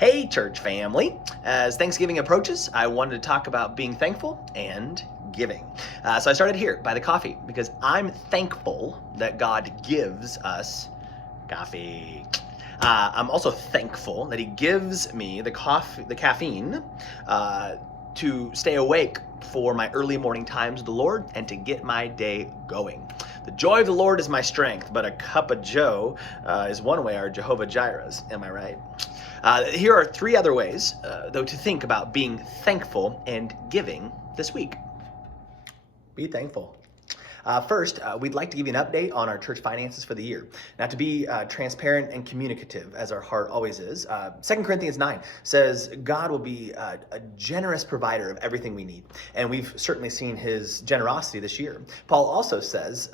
Hey, church family. As Thanksgiving approaches, I wanted to talk about being thankful and giving. So I started here by the coffee because I'm thankful that God gives us coffee. I'm also thankful that He gives me the caffeine to stay awake for my early morning times with the Lord and to get my day going. The joy of the Lord is my strength, but a cup of joe is one way our Jehovah Jirehs. Am I right? Here are three other ways, though, to think about being thankful and giving this week. Be thankful. First, we'd like to give you an update on our church finances for the year. Now, to be transparent and communicative, as our heart always is, 2 Corinthians 9 says God will be a generous provider of everything we need. And we've certainly seen His generosity this year. Paul also says,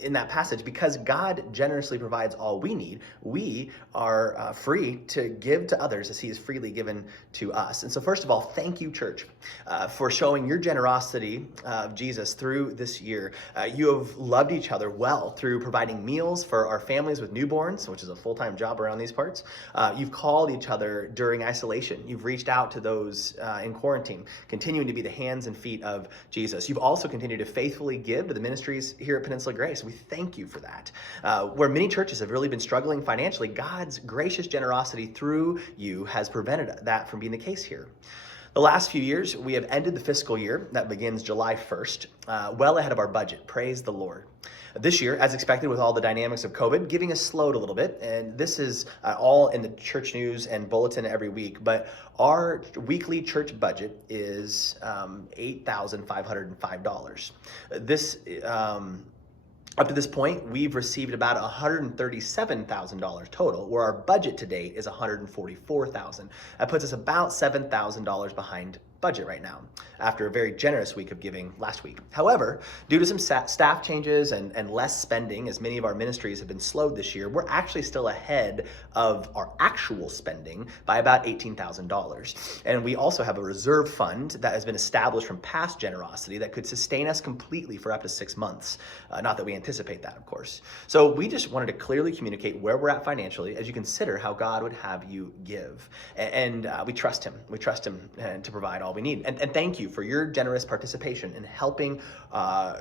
in that passage, because God generously provides all we need, we are free to give to others as He has freely given to us. And so first of all, thank you, church, for showing your generosity of Jesus through this year. You have loved each other well through providing meals for our families with newborns, which is a full-time job around these parts. You've called each other during isolation. You've reached out to those in quarantine, continuing to be the hands and feet of Jesus. You've also continued to faithfully give to the ministries here at Peninsula Grace. We thank you for that. Where many churches have really been struggling financially, God's gracious generosity through you has prevented that from being the case here. The last few years, we have ended the fiscal year that begins July 1st, well ahead of our budget. Praise the Lord. This year, as expected with all the dynamics of COVID, giving has slowed a little bit, and this is all in the church news and bulletin every week, but our weekly church budget is $8,505. Up to this point, we've received about $137,000 total, where our budget to date is $144,000. That puts us about $7,000 behind budget right now, after a very generous week of giving last week. However, due to some staff changes and less spending, as many of our ministries have been slowed this year, we're actually still ahead of our actual spending by about $18,000. And we also have a reserve fund that has been established from past generosity that could sustain us completely for up to 6 months. Not that we anticipate that, of course. So we just wanted to clearly communicate where we're at financially as you consider how God would have you give. And we trust Him. We trust Him to provide all we need. And thank you for your generous participation in helping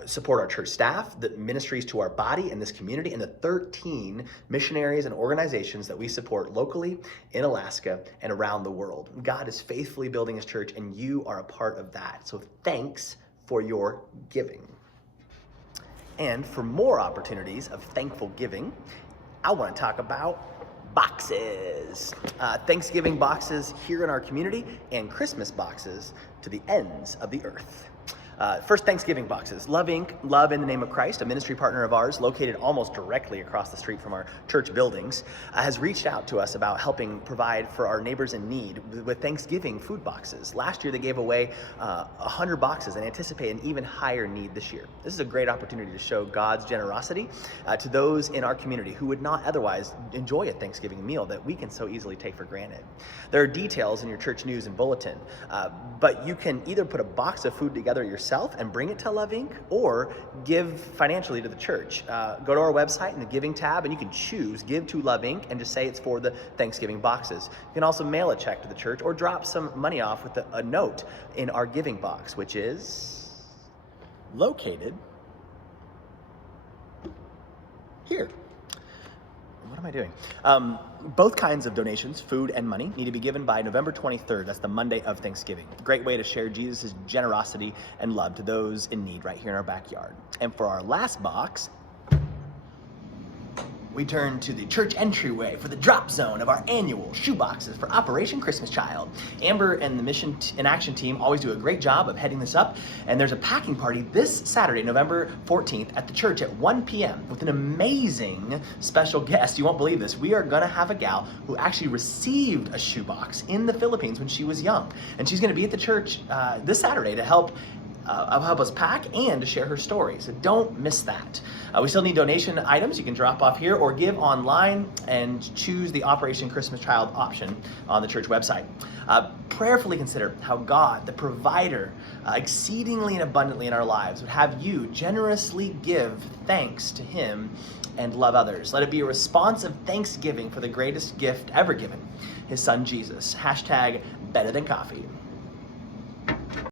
support our church staff, the ministries to our body in this community, and the 13 missionaries and organizations that we support locally in Alaska and around the world. God is faithfully building His church, and you are a part of that. So thanks for your giving. And for more opportunities of thankful giving, I want to talk about boxes. Thanksgiving boxes here in our community and Christmas boxes to the ends of the earth. First, Thanksgiving boxes. Love Inc., Love in the Name of Christ, a ministry partner of ours located almost directly across the street from our church buildings, has reached out to us about helping provide for our neighbors in need with Thanksgiving food boxes. Last year, they gave away 100 boxes and anticipate an even higher need this year. This is a great opportunity to show God's generosity to those in our community who would not otherwise enjoy a Thanksgiving meal that we can so easily take for granted. There are details in your church news and bulletin, but you can either put a box of food together yourself and bring it to Love Inc., or give financially to the church. Go to our website in the Giving tab, and you can choose Give to Love Inc. and just say it's for the Thanksgiving boxes. You can also mail a check to the church or drop some money off with a note in our giving box, which is located here. What am I doing? Both kinds of donations, food and money, need to be given by November 23rd. That's the Monday of Thanksgiving. Great way to share Jesus' generosity and love to those in need right here in our backyard. And for our last box, we turn to the church entryway for the drop zone of our annual shoe boxes for Operation Christmas Child. Amber and the Mission in Action team always do a great job of heading this up, and there's a packing party this Saturday, November 14th at the church at 1 p.m. with an amazing special guest. You won't believe this. We are gonna have a gal who actually received a shoe box in the Philippines when she was young, and she's gonna be at the church this Saturday to help help us pack and to share her story. So don't miss that. We still need donation items. You can drop off here or give online and choose the Operation Christmas Child option on the church website. Prayerfully consider how God, the provider, exceedingly and abundantly in our lives, would have you generously give thanks to him and love others. Let it be a response of thanksgiving for the greatest gift ever given, his son Jesus. #BetterThanCoffee.